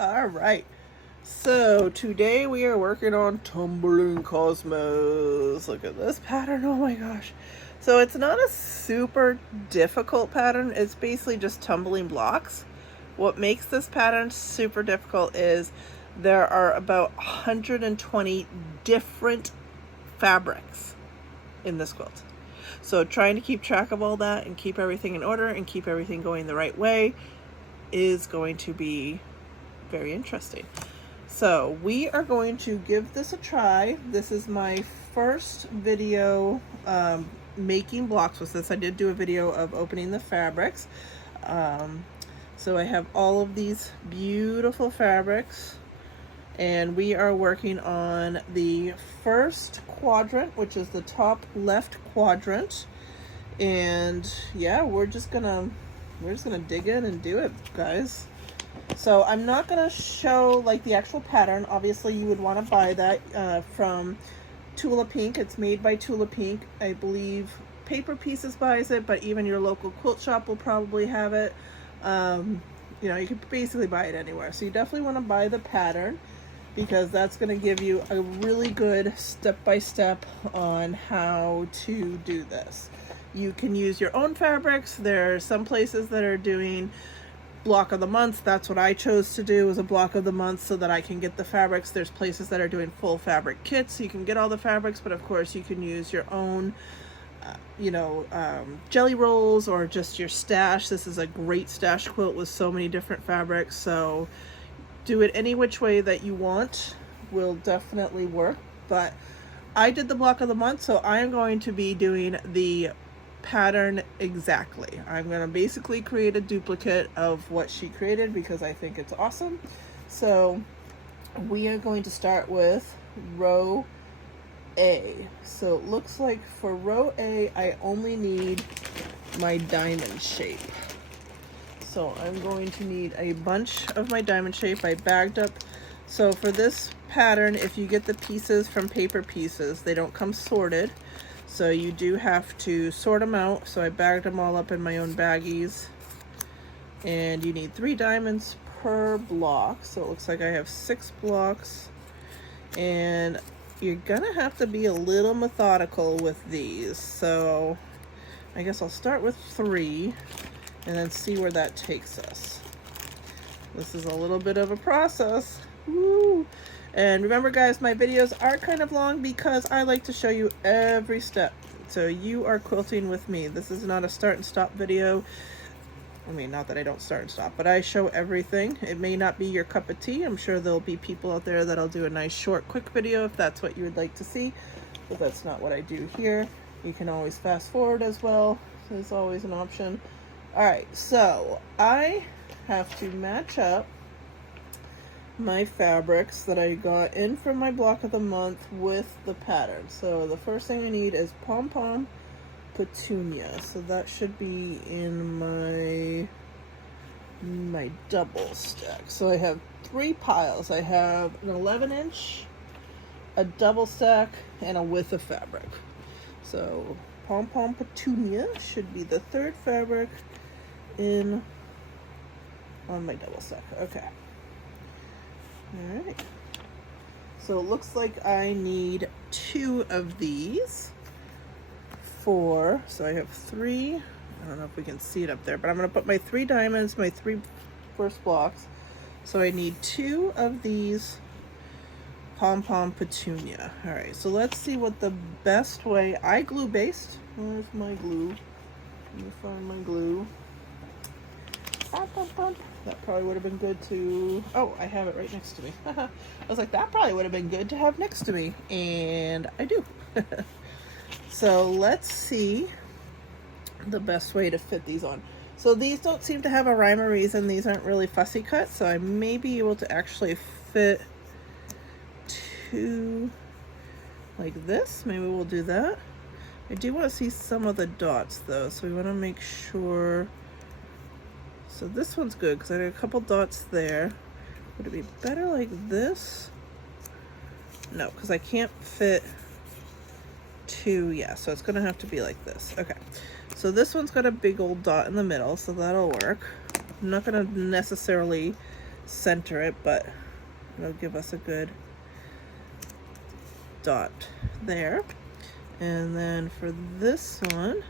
All right. So today we are working on Tumbling Cosmos. Look at this pattern. Oh my gosh. So it's not a super difficult pattern. It's basically just tumbling blocks. What makes this pattern super difficult is there are about 120 different fabrics in this quilt. So trying to keep track of all that and keep everything in order and keep everything going the right way is going to be very interesting. So we are going to give this a try. This is my first video making blocks with this. I did do a video of opening the fabrics. So I have all of these beautiful fabrics, and we are working on the first quadrant, which is the top left quadrant. And yeah, we're just gonna dig in and do it, guys. So I'm not gonna show like the actual pattern. Obviously you would want to buy that from Tula Pink. It's made by Tula Pink. I believe Paper Pieces buys it, but even your local quilt shop will probably have it. You know, you can basically buy it anywhere. So you definitely want to buy the pattern, because that's going to give you a really good step-by-step on how to do this. You can use your own fabrics. There are some places that are doing block of the month. That's what I chose to do, was a block of the month, so that I can get the fabrics. There's places that are doing full fabric kits, so you can get all the fabrics, but of course you can use your own jelly rolls or just your stash. This is a great stash quilt with so many different fabrics, so do it any which way that you want will definitely work. But I did the block of the month, so I am going to be doing the pattern exactly. I'm going to basically create a duplicate of what she created because I think it's awesome. So we are going to start with row A. So it looks like for row A I only need my diamond shape. So I'm going to need a bunch of my diamond shape. I bagged up. So for this pattern, if you get the pieces from Paper Pieces, they don't come sorted. So you do have to sort them out. So I bagged them all up in my own baggies. And you need 3 diamonds per block. So it looks like I have 6 blocks. And you're gonna have to be a little methodical with these. So I guess I'll start with 3 and then see where that takes us. This is a little bit of a process. Woo! And remember guys, my videos are kind of long because I like to show you every step. So you are quilting with me. This is not a start and stop video. I mean, not that I don't start and stop, but I show everything. It may not be your cup of tea. I'm sure there'll be people out there that'll do a nice short quick video if that's what you would like to see, but that's not what I do here. You can always fast forward as well. There's always an option. All right, so I have to match up my fabrics that I got in from my block of the month with the pattern. So the first thing I need is Pom Pom Petunia. So that should be in my double stack. So I have 3 piles. I have an 11-inch, a double stack, and a width of fabric. So Pom Pom Petunia should be the 3rd fabric in on my double stack. Okay. All right. So it looks like I need 2 of these for, so I have 3. I don't know if we can see it up there, but I'm going to put my 3 diamonds, my 3 first blocks. So I need 2 of these Pom Pom Petunia. All right, so let's see what the best way. I glue based. Where's my glue? Let me find my glue. That probably would have been good to, oh, I have it right next to me. I was like, that probably would have been good to have next to me, and I do. So let's see the best way to fit these on. So these don't seem to have a rhyme or reason. These aren't really fussy cuts, so I may be able to actually fit 2 like this. Maybe we'll do that. I do want to see some of the dots though, so we want to make sure. So this one's good because I got a couple dots there. Would it be better like this? No, because I can't fit 2. Yeah, so it's gonna have to be like this. Okay, so this one's got a big old dot in the middle, so that'll work. I'm not gonna necessarily center it, but it'll give us a good dot there. And then for this one,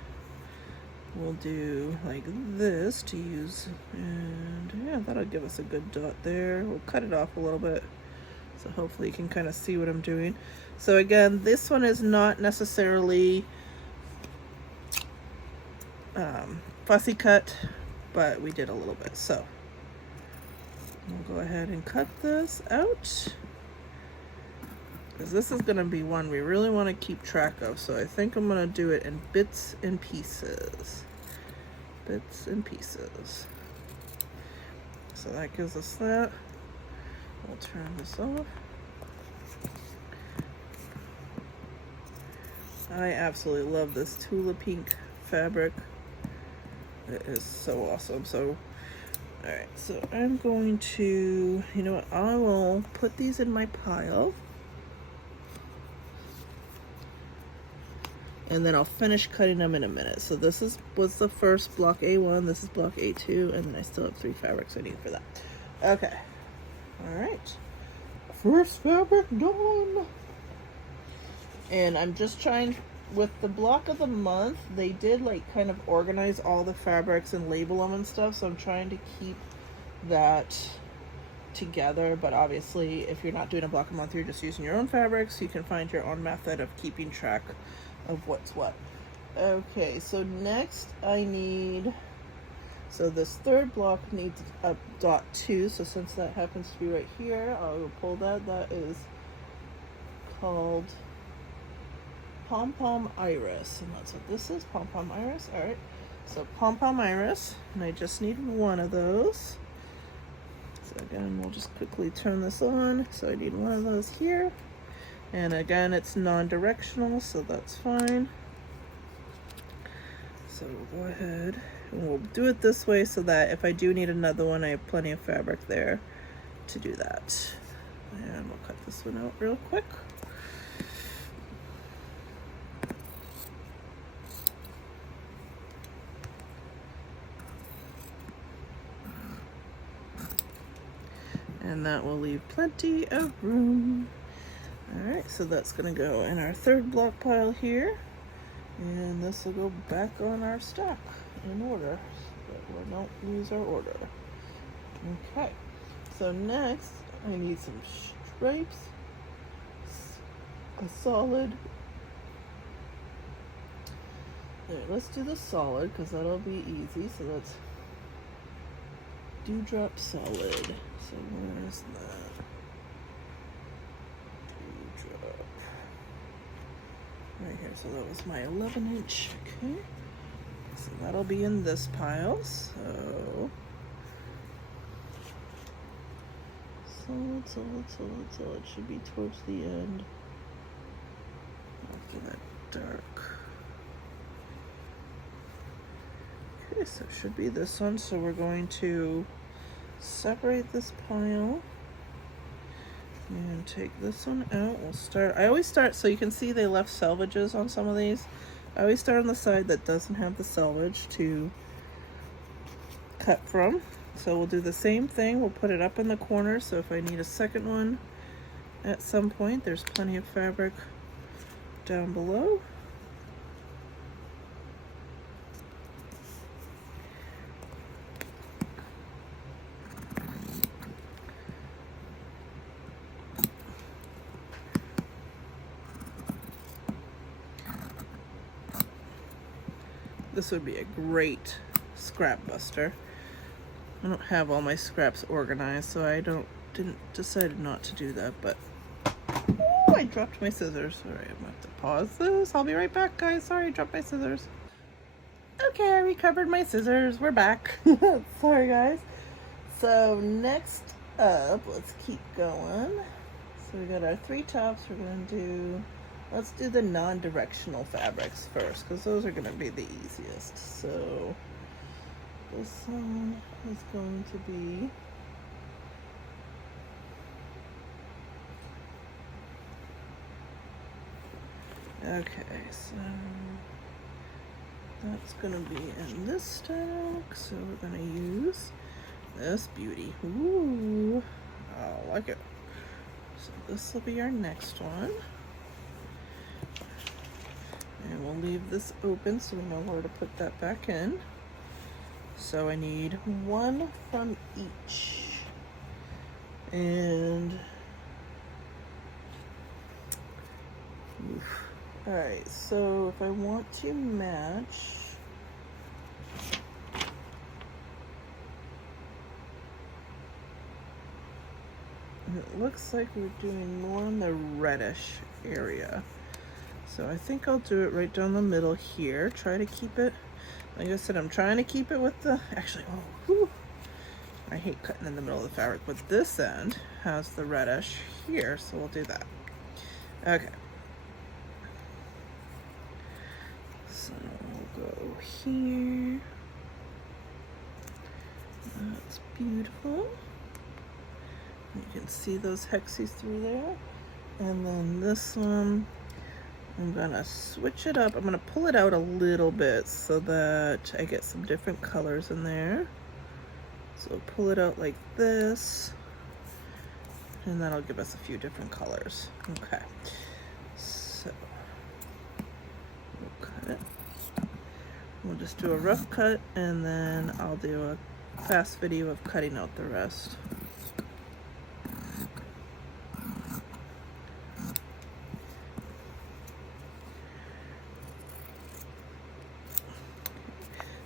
we'll do like this to use, and yeah, that'll give us a good dot there. We'll cut it off a little bit, so hopefully you can kind of see what I'm doing. So again, this one is not necessarily fussy cut, but we did a little bit. So we'll go ahead and cut this out, because this is going to be one we really want to keep track of. So I think I'm going to do it in bits and pieces. Bits and pieces. So that gives us that. We'll turn this off. I absolutely love this Tula pink fabric. It is so awesome. So, all right, so I'm going to, you know what, I will put these in my pile. And then I'll finish cutting them in a minute. So this was the first block A1, this is block A2, and then I still have 3 fabrics I need for that. Okay, all right. First fabric done. And I'm just trying, with the block of the month, they did like kind of organize all the fabrics and label them and stuff. So I'm trying to keep that together. But obviously, if you're not doing a block a month, you're just using your own fabrics. You can find your own method of keeping track of what's what. Okay, so next I need, so this third block needs a dot 2. So since that happens to be right here, I'll pull that. That is called Pom Pom Iris, and that's what this is, Pom Pom Iris. All right, so Pom Pom Iris, and I just need one of those. So again, we'll just quickly turn this on. So I need one of those here, and again, it's non-directional, so that's fine. So we'll go ahead and we'll do it this way so that if I do need another one, I have plenty of fabric there to do that. And we'll cut this one out real quick. And that will leave plenty of room. All right, so that's gonna go in our third block pile here. And this will go back on our stack in order, so that we don't lose our order. Okay, so next I need some stripes, a solid. All right, let's do the solid because that'll be easy. So let's dewdrop solid. So where's that? Dewdrop. Right here. So that was my 11-inch. Okay. So that'll be in this pile. So solid should be towards the end. After that dark. Okay, so it should be this one. So we're going to separate this pile and take this one out. We'll start, I always start, so you can see they left selvages on some of these. I always start on the side that doesn't have the selvage to cut from. So we'll do the same thing. We'll put it up in the corner, so if I need a second one at some point, there's plenty of fabric down below. This would be a great scrap buster. I don't have all my scraps organized, so I decided not to do that, but oh, I dropped my scissors. All right, I'm gonna have to pause this. I'll be right back, guys. Sorry, I dropped my scissors. Okay, I recovered my scissors. We're back. Sorry, guys. So next up, let's keep going. So we got our 3 tops. We're gonna do, let's do the non-directional fabrics first, because those are gonna be the easiest. So this one is going to be okay, so that's gonna be in this stack. So we're gonna use This beauty. Ooh, I like it. So this will be our next one. And we'll leave this open so we know where to put that back in. So I need one from each. And all right, so if I want to match, it looks like we're doing more in the reddish area. So I think I'll do it right down the middle here. Try to keep it, like I said, I'm trying to keep it with the, actually, oh, whew, I hate cutting in the middle of the fabric, but this end has the reddish here, so we'll do that. Okay. So we'll go here. That's beautiful. You can see those hexes through there. And then this one, I'm gonna switch it up. I'm gonna pull it out a little bit so that I get some different colors in there. So pull it out like this, and that'll give us a few different colors. Okay, so we'll cut it. We'll just do a rough cut, and then I'll do a fast video of cutting out the rest.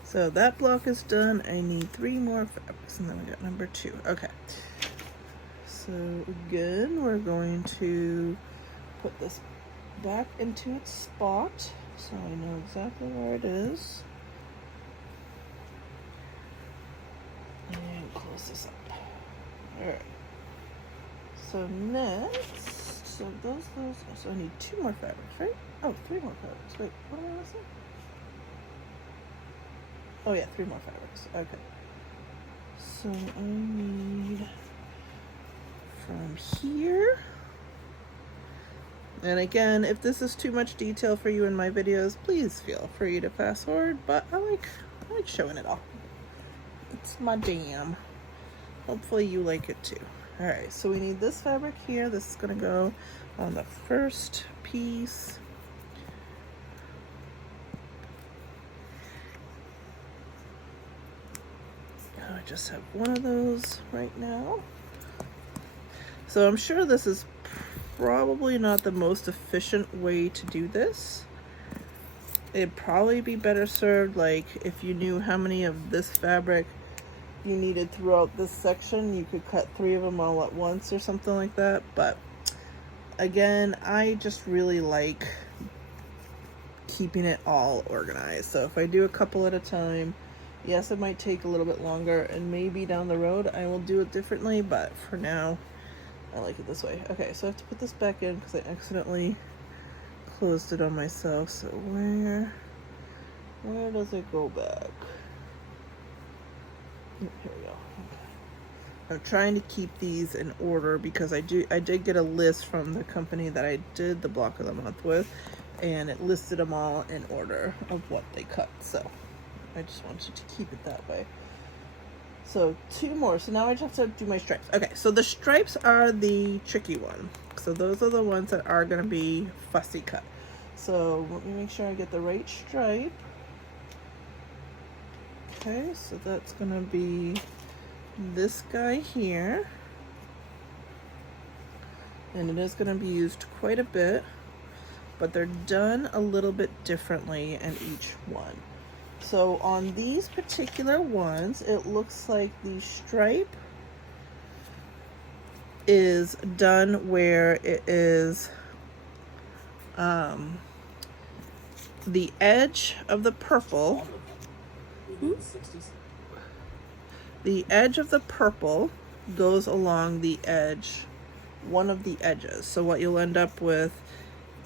So that block is done. I need 3 more fabrics, and then we got number 2. Okay. So again, we're going to put this back into its spot, so I know exactly where it is. And close this up. All right. So next, so I need 2 more fabrics, right? Oh, 3 more fabrics. Wait, what am I missing? Oh yeah, 3 more fabrics. Okay. So I need from here. And again, if this is too much detail for you in my videos, please feel free to fast forward, but I like showing it all. It's my jam. Hopefully you like it too. All right, so we need this fabric here. This is gonna go on the first piece. I just have one of those right now. So I'm sure this is probably not the most efficient way to do this. It'd probably be better served like if you knew how many of this fabric you needed throughout this section, you could cut 3 of them all at once or something like that. But again, I just really like keeping it all organized. So if I do a couple at a time, yes, it might take a little bit longer, and maybe down the road I will do it differently, but for now, I like it this way. Okay, so I have to put this back in because I accidentally closed it on myself. So where does it go back? Here we go. Okay. I'm trying to keep these in order because I did get a list from the company that I did the block of the month with, and it listed them all in order of what they cut. So I just wanted to keep it that way. So 2 more. So now I just have to do my stripes. Okay, so the stripes are the tricky one. So those are the ones that are going to be fussy cut. So let me make sure I get the right stripe. Okay, so that's going to be this guy here. And it is going to be used quite a bit, but they're done a little bit differently in each one. So on these particular ones, it looks like the stripe is done where it is the edge of the purple. The edge of the purple goes along the edge, one of the edges. So what you'll end up with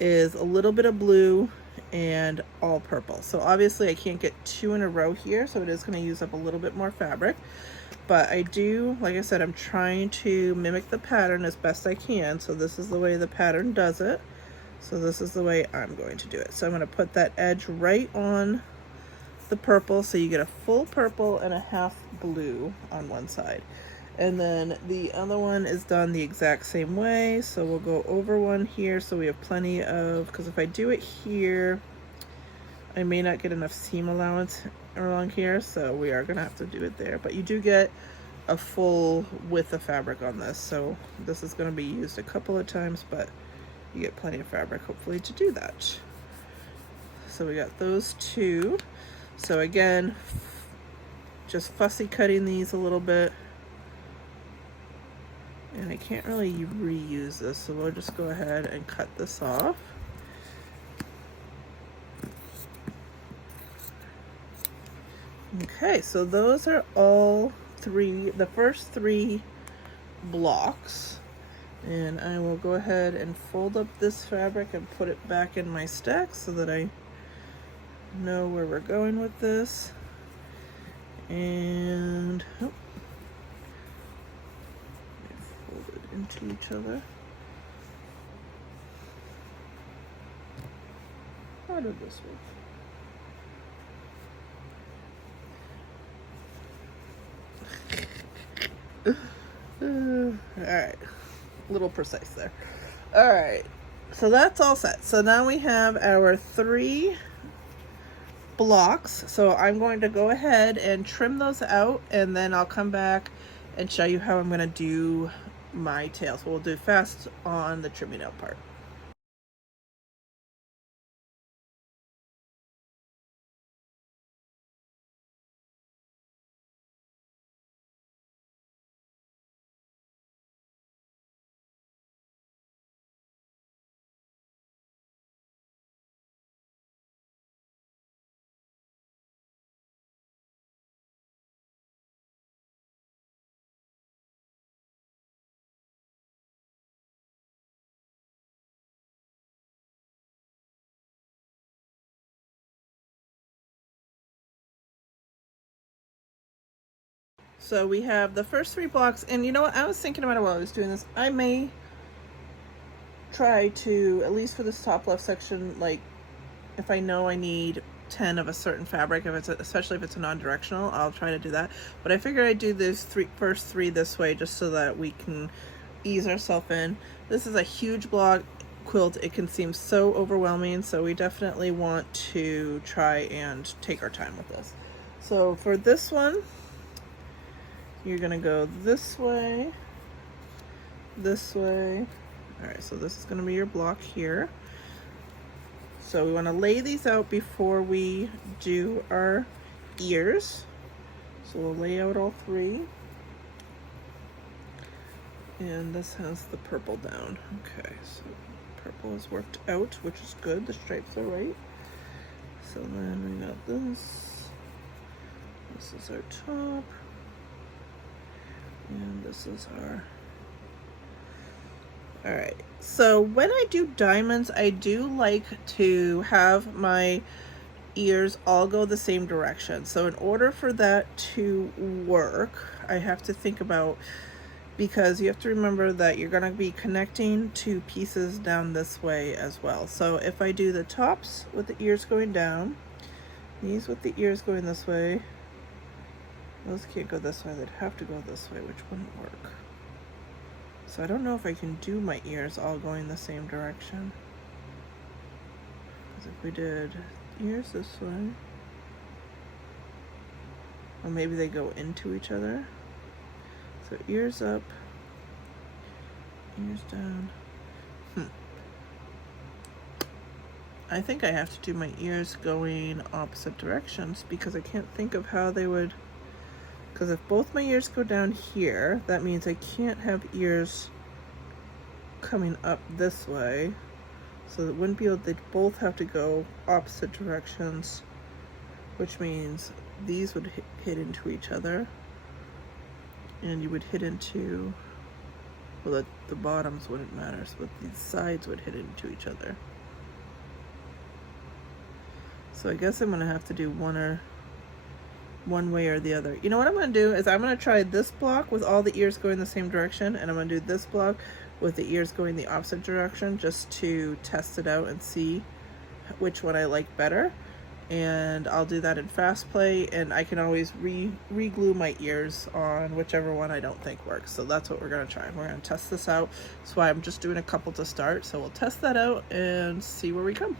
is a little bit of blue and all purple. So obviously I can't get 2 in a row here, so it is going to use up a little bit more fabric, but I do, like I said, I'm trying to mimic the pattern as best I can. So this is the way the pattern does it, so this is the way I'm going to do it. So I'm going to put that edge right on the purple, so you get a full purple and a half blue on one side. And then the other one is done the exact same way, so we'll go over one here so we have plenty of, because if I do it here, I may not get enough seam allowance along here, so we are gonna have to do it there. But you do get a full width of fabric on this, so this is gonna be used a couple of times, but you get plenty of fabric hopefully to do that. So we got those two. So again, just fussy cutting these a little bit. And I can't really reuse this, so we'll just go ahead and cut this off. Okay, so those are all the first three blocks. And I will go ahead and fold up this fabric and put it back in my stack so that I know where we're going with this. And fold it into each other. How did this work? All right, a little precise there. All right, so that's all set. So now we have our three blocks. So I'm going to go ahead and trim those out, and then I'll come back and show you how I'm going to do my tail. So we'll do fast on the trimming out part. So we have the first three blocks, and you know what, I was thinking about it while I was doing this. I may try to, at least for this top left section, like if I know I need 10 of a certain fabric, if it's especially if it's a non-directional, I'll try to do that. But I figured I'd do this first three this way just so that we can ease ourselves in. This is a huge block quilt. It can seem so overwhelming, so we definitely want to try and take our time with this. So for this one, you're gonna go this way, this way. All right, so this is gonna be your block here. So we wanna lay these out before we do our ears. So we'll lay out all three. And this has the purple down. Okay, so purple is worked out, which is good. The stripes are right. So then we got this. This is our top. And this is our, all right. So when I do diamonds, I do like to have my ears all go the same direction. So in order for that to work, I have to think about, because you have to remember that you're gonna be connecting two pieces down this way as well. So if I do the tops with the ears going down, these with the ears going this way, those can't go this way, they'd have to go this way, which wouldn't work. So I don't know if I can do my ears all going the same direction. Because if we did ears this way, or maybe they go into each other. So ears up, ears down. I think I have to do my ears going opposite directions because I can't think of how they would. Because if both my ears go down here, that means I can't have ears coming up this way. So it wouldn't be able, they'd both have to go opposite directions, which means these would hit into each other. And you would hit into, well, the bottoms wouldn't matter, but these sides would hit into each other. So I guess I'm gonna have to do one way or the other. You know what I'm gonna do is I'm gonna try this block with all the ears going the same direction, and I'm gonna do this block with the ears going the opposite direction just to test it out and see which one I like better. and I'll do that in fast play, and I can always re-glue my ears on whichever one I don't think works. So that's what we're gonna try. We're gonna test this out. That's why I'm just doing a couple to start. So we'll test that out and see where we come.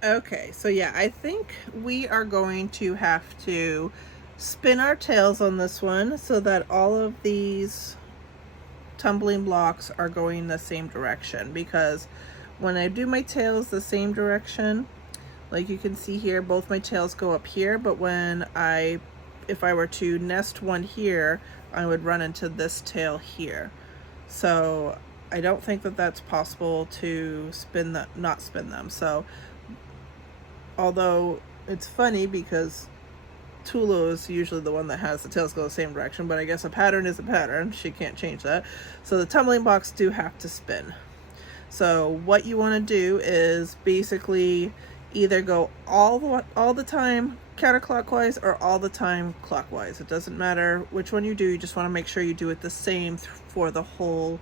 Okay, so yeah, I think we are going to have to spin our tails on this one so that all of these tumbling blocks are going the same direction, because when I do my tails the same direction, like you can see here, both my tails go up here, but if I were to nest one here, I would run into this tail here. So I don't think that that's possible to not spin them. So although it's funny because Tula is usually the one that has the tails go the same direction, but I guess a pattern is a pattern. She can't change that. So the tumbling blocks do have to spin. So what you want to do is basically either go all the time counterclockwise or all the time clockwise. It doesn't matter which one you do. You just want to make sure you do it the same for the whole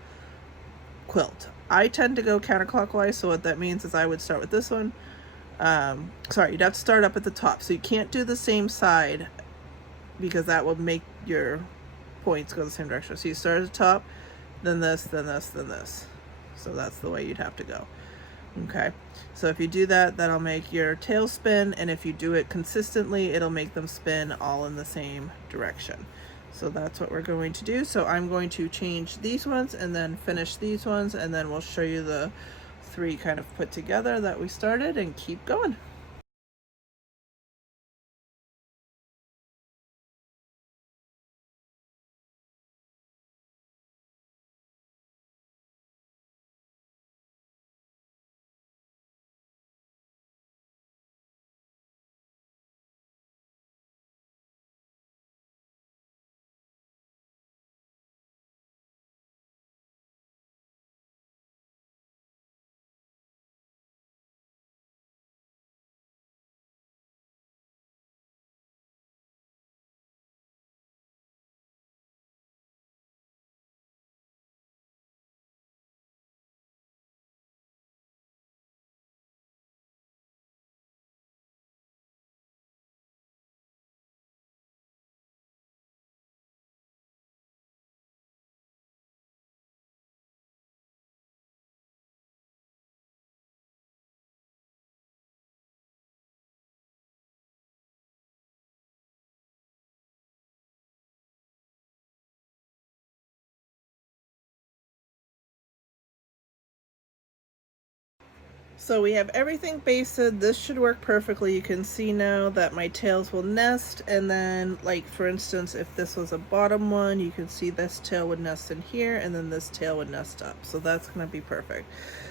quilt. I tend to go counterclockwise, so what that means is I would start with this one. Sorry, you'd have to start up at the top, so you can't do the same side because that will make your points go the same direction. So you start at the top, then this, then this, then this. So that's the way you'd have to go. Okay, so if you do that, that'll make your tail spin, and if you do it consistently, it'll make them spin all in the same direction. So that's what we're going to do. So I'm going to change these ones and then finish these ones, and then we'll show you the 3 kind of put together that we started and keep going. So we have everything basted. This should work perfectly. You can see now that my tails will nest, and then, like for instance, if this was a bottom one, you can see this tail would nest in here, and then this tail would nest up. So that's going to be perfect.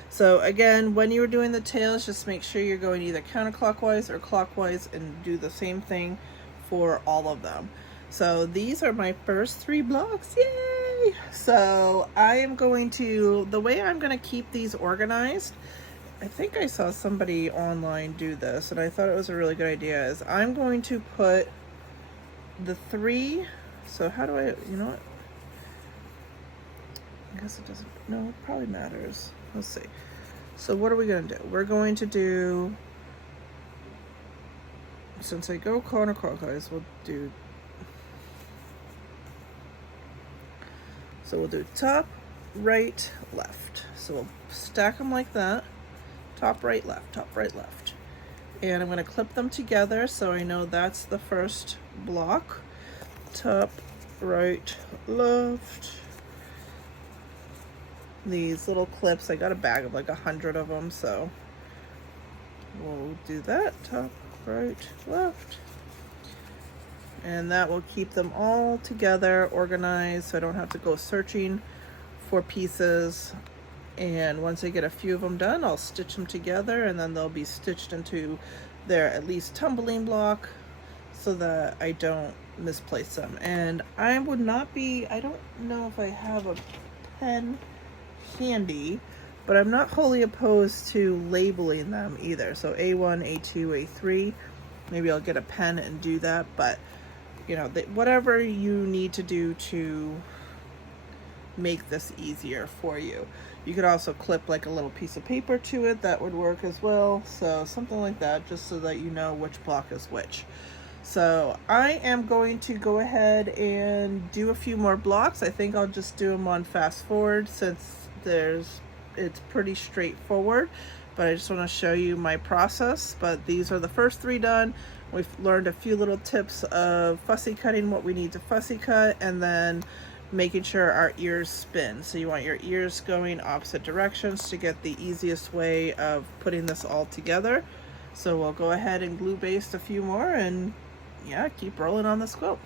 So again, when you're doing the tails, just make sure you're going either counterclockwise or clockwise, and do the same thing for all of them. So these are my first 3 blocks. Yay! So I am going to, the way I'm going to keep these organized, I think I saw somebody online do this, and I thought it was a really good idea, is I'm going to put the 3, so how do I, you know what? I guess it doesn't, no, it probably matters. Let's see. So what are we going to do? We're going to do since I go counterclockwise, we'll do top, right, left. So we'll stack them like that. Top, right, left, top, right, left. And I'm going to clip them together so I know that's the first block. Top, right, left. These little clips, I got a bag of like 100 of them, so we'll do that. Top, right, left. And that will keep them all together, organized, so I don't have to go searching for pieces. And once I get a few of them done, I'll stitch them together, and then they'll be stitched into their at least tumbling block so that I don't misplace them. And I would not be, I don't know if I have a pen handy, but I'm not wholly opposed to labeling them either. So A1, A2, A3, maybe I'll get a pen and do that, but you know, whatever you need to do to make this easier for you. You could also clip like a little piece of paper to it, that would work as well. So something like that, just so that you know which block is which. So I am going to go ahead and do a few more blocks. I think I'll just do them on fast forward since it's pretty straightforward, but I just want to show you my process. But these are the first 3 done. We've learned a few little tips of fussy cutting, what we need to fussy cut, and then making sure our ears spin. So you want your ears going opposite directions to get the easiest way of putting this all together. So we'll go ahead and glue baste a few more and yeah, keep rolling on this quilt.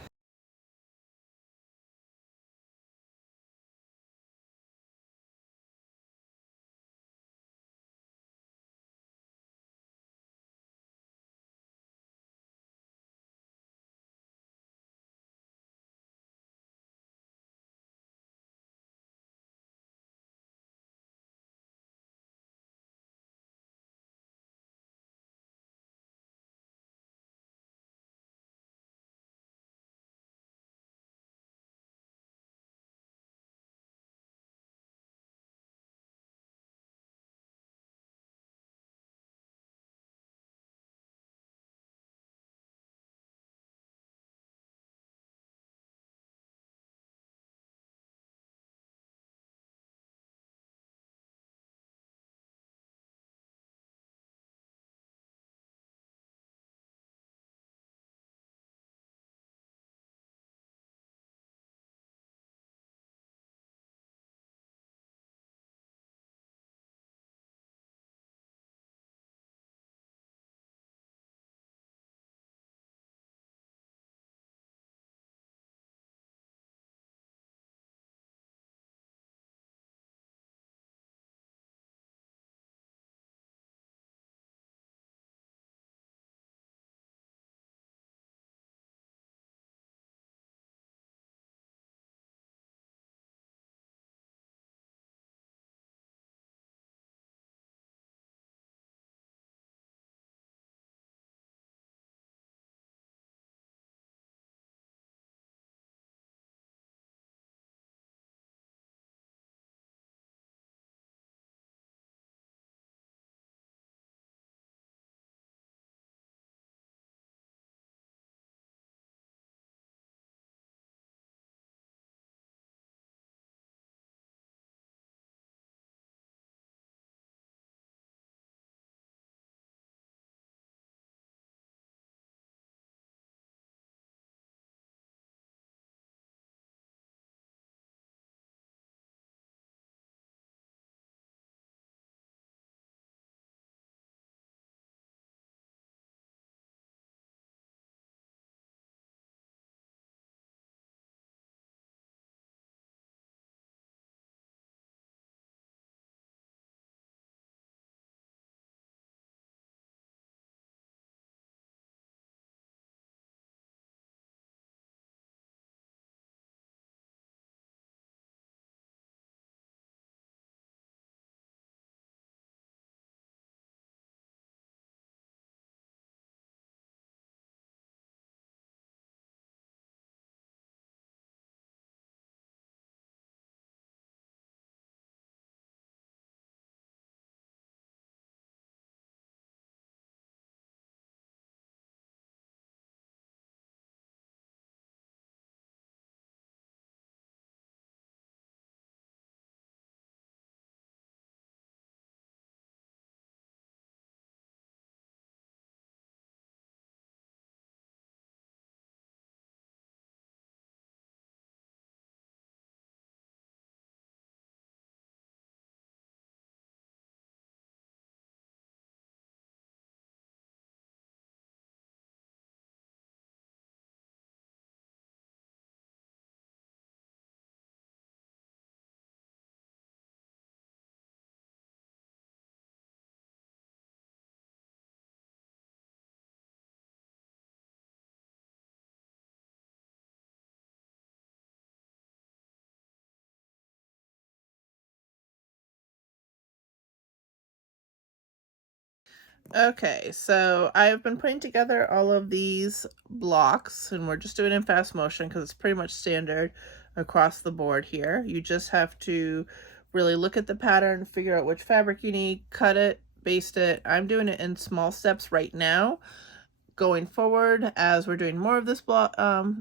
Okay, so I've been putting together all of these blocks, and we're just doing it in fast motion because it's pretty much standard across the board here. You just have to really look at the pattern, figure out which fabric you need, cut it, baste it. I'm doing it in small steps right now. Going forward, as we're doing more of this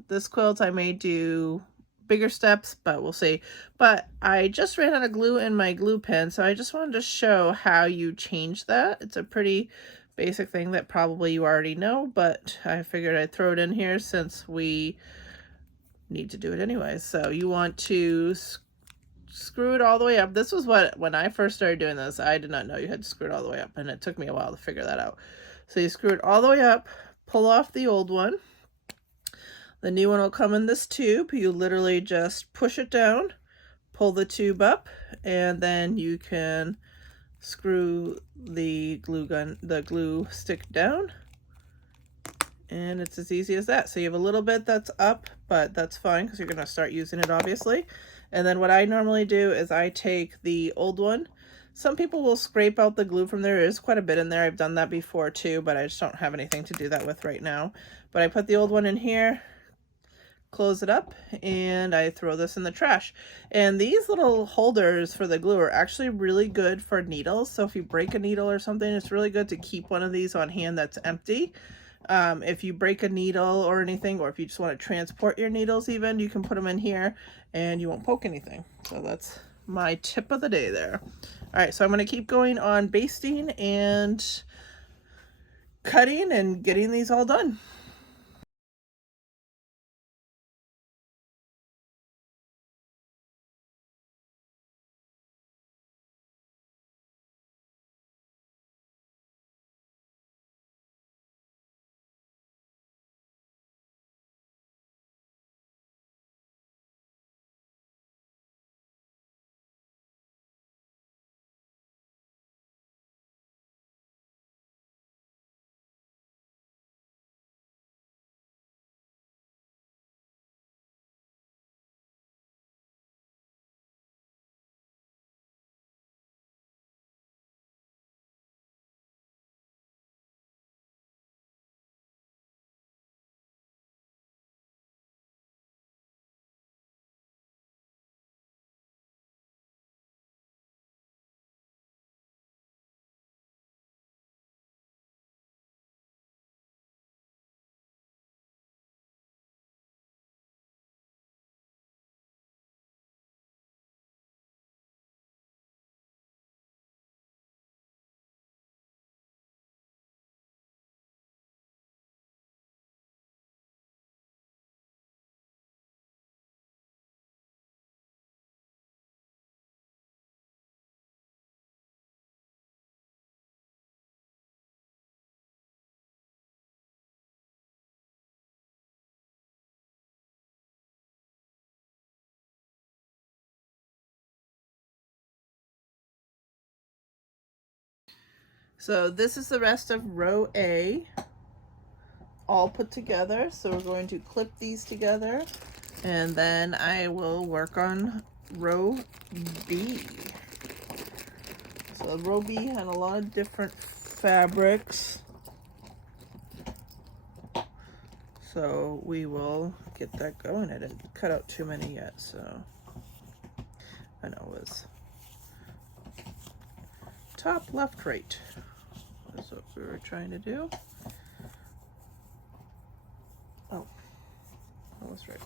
this quilt, I may do bigger steps, but we'll see. But I just ran out of glue in my glue pen, so I just wanted to show how you change that. It's a pretty basic thing that probably you already know, but I figured I'd throw it in here since we need to do it anyway. So you want to screw it all the way up. This was when I first started doing this, I did not know you had to screw it all the way up, and it took me a while to figure that out. So you screw it all the way up, pull off the old one. The new one will come in this tube. You literally just push it down, pull the tube up, and then you can screw the glue stick down. And it's as easy as that. So you have a little bit that's up, but that's fine because you're going to start using it obviously. And then what I normally do is I take the old one. Some people will scrape out the glue from there. There's quite a bit in there. I've done that before too, but I just don't have anything to do that with right now. But I put the old one in here, close it up, and I throw this in the trash. And these little holders for the glue are actually really good for needles. So if you break a needle or something, it's really good to keep one of these on hand that's empty. If you break a needle or anything, or if you just want to transport your needles even, you can put them in here and you won't poke anything. So that's my tip of the day there. All right, so I'm going to keep going on basting and cutting and getting these all done. So this is the rest of row A all put together. So we're going to clip these together, and then I will work on row B. So row B had a lot of different fabrics. So we will get that going. I didn't cut out too many yet, so I know it was top, left, right. That's what we were trying to do. Oh, that was right.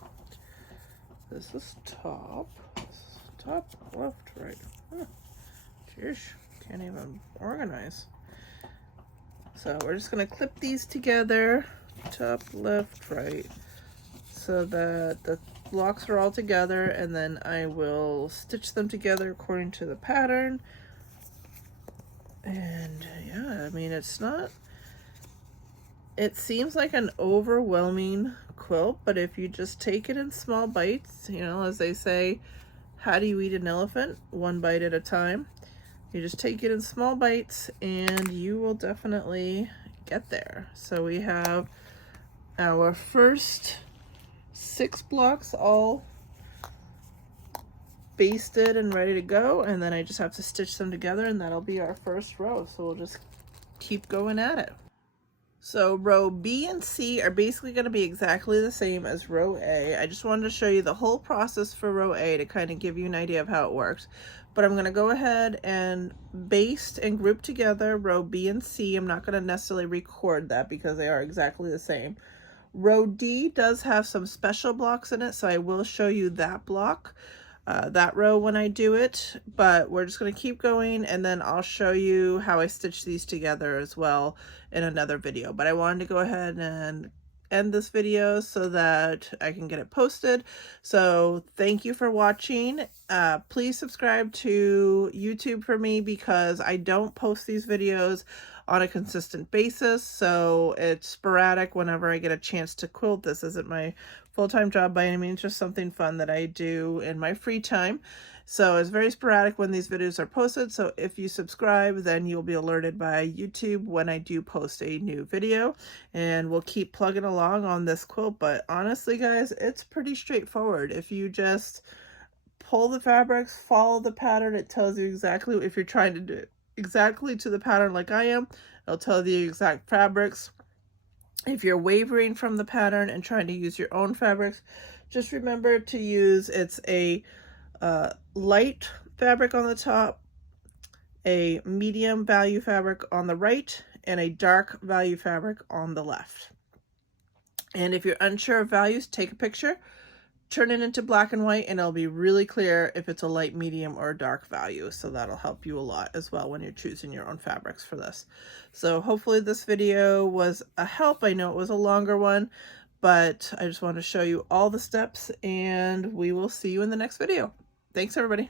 This is top. This is top, left, right. Huh. Jeez, can't even organize. So we're just gonna clip these together, top, left, right, so that the blocks are all together, and then I will stitch them together according to the pattern. And yeah, I mean, it seems like an overwhelming quilt, but if you just take it in small bites, you know, as they say, how do you eat an elephant? One bite at a time. You just take it in small bites and you will definitely get there. So we have our first 6 blocks all basted and ready to go, and then I just have to stitch them together, and that'll be our first row. So we'll just keep going at it. So row B and C are basically going to be exactly the same as row A. I just wanted to show you the whole process for row A to kind of give you an idea of how it works. But I'm going to go ahead and baste and group together row B and C. I'm not going to necessarily record that because they are exactly the same. Row D does have some special blocks in it, so I will show you that block. That row when I do it, but we're just going to keep going, and then I'll show you how I stitch these together as well in another video. But I wanted to go ahead and end this video so that I can get it posted. So thank you for watching. Please subscribe to YouTube for me because I don't post these videos on a consistent basis, so it's sporadic whenever I get a chance to quilt. This isn't my full-time job by any means, just something fun that I do in my free time. So it's very sporadic when these videos are posted, so if you subscribe, then you'll be alerted by YouTube when I do post a new video, and we'll keep plugging along on this quilt. But honestly, guys, it's pretty straightforward. If you just pull the fabrics, follow the pattern, it tells you exactly, if you're trying to do it exactly to the pattern like I am, it'll tell you the exact fabrics. If you're wavering from the pattern and trying to use your own fabrics, just remember to use, it's a light fabric on the top, a medium value fabric on the right, and a dark value fabric on the left. And if you're unsure of values, take a picture, turn it into black and white, and it'll be really clear if it's a light, medium, or dark value. So that'll help you a lot as well when you're choosing your own fabrics for this. So hopefully this video was a help. I know it was a longer one, but I just want to show you all the steps, and we will see you in the next video. Thanks, everybody.